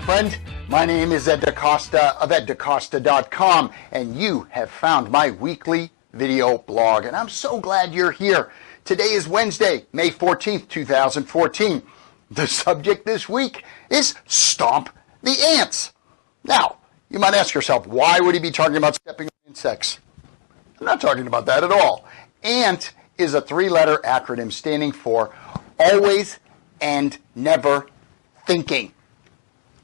friend. My name is Ed DeCosta of DeCosta.com, and you have found my weekly video blog, and I'm so glad you're here. Today is Wednesday, May 14th, 2014. The subject this week is Stomp the Ants. Now, you might ask yourself, why would he be talking about stepping on insects? I'm not talking about that at all. ANT is a three-letter acronym standing for Always and Never Thinking.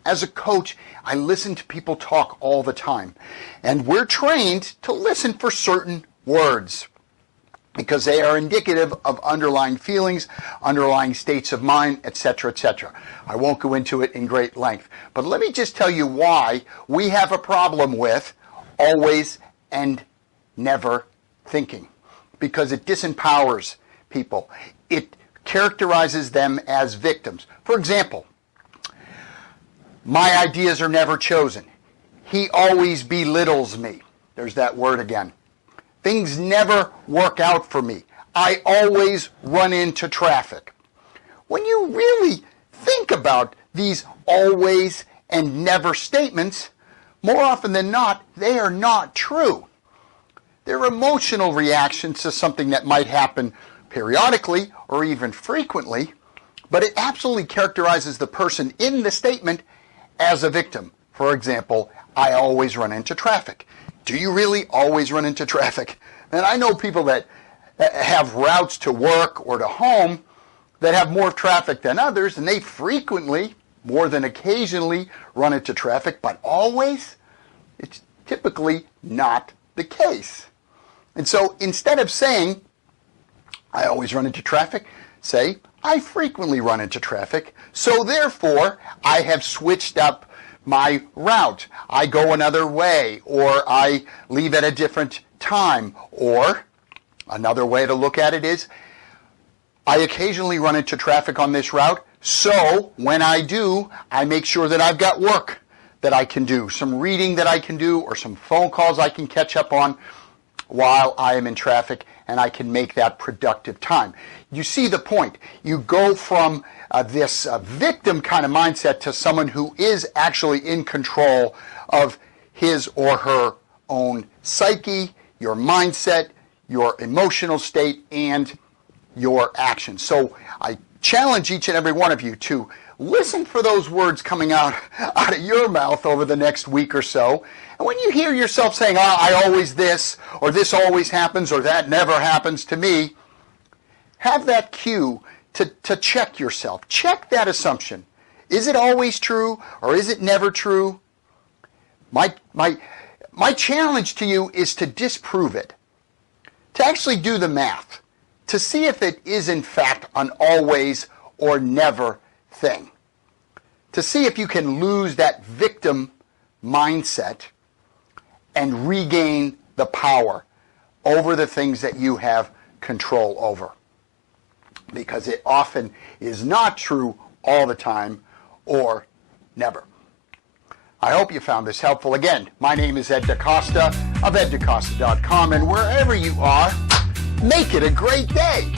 As a coach, I listen to people talk all the time, and we're trained to listen for certain words because they are indicative of underlying feelings, underlying states of mind, etc., etc. I won't go into it in great length, but let me just tell you why we have a problem with always and never thinking. Because it disempowers people. It characterizes them as victims. For example, my ideas are never chosen. He always belittles me. There's that word again. Things never work out for me. I always run into traffic. When you really think about these always and never statements, more often than not, they are not true. They're emotional reactions to something that might happen periodically or even frequently, but it absolutely characterizes the person in the statement as a victim. For example, I always run into traffic. Do you really always run into traffic? And I know people that have routes to work or to home that have more traffic than others, and they frequently, more than occasionally, run into traffic, but always? It's typically not the case. And so instead of saying, I always run into traffic, say, I frequently run into traffic, so therefore I have switched up my route. I go another way, or I leave at a different time, or another way to look at it is, I occasionally run into traffic on this route, so when I do, I make sure that I've got work that I can do, some reading that I can do, or some phone calls I can catch up on while I am in traffic, and I can make that productive time. You see the point. You go from this victim kind of mindset to someone who is actually in control of his or her own psyche, your mindset, your emotional state, and your actions. So I challenge each and every one of you to listen for those words coming out of your mouth over the next week or so. And when you hear yourself saying, I always this, or this always happens, or that never happens to me, have that cue to check yourself. Check that assumption. Is it always true, or is it never true? My challenge to you is to disprove it, to actually do the math, to see if it is in fact an always or never thing, to see if you can lose that victim mindset and regain the power over the things that you have control over. Because it often is not true all the time or never. I hope you found this helpful. Again, my name is Ed DeCosta of DeCosta.com, and wherever you are, make it a great day.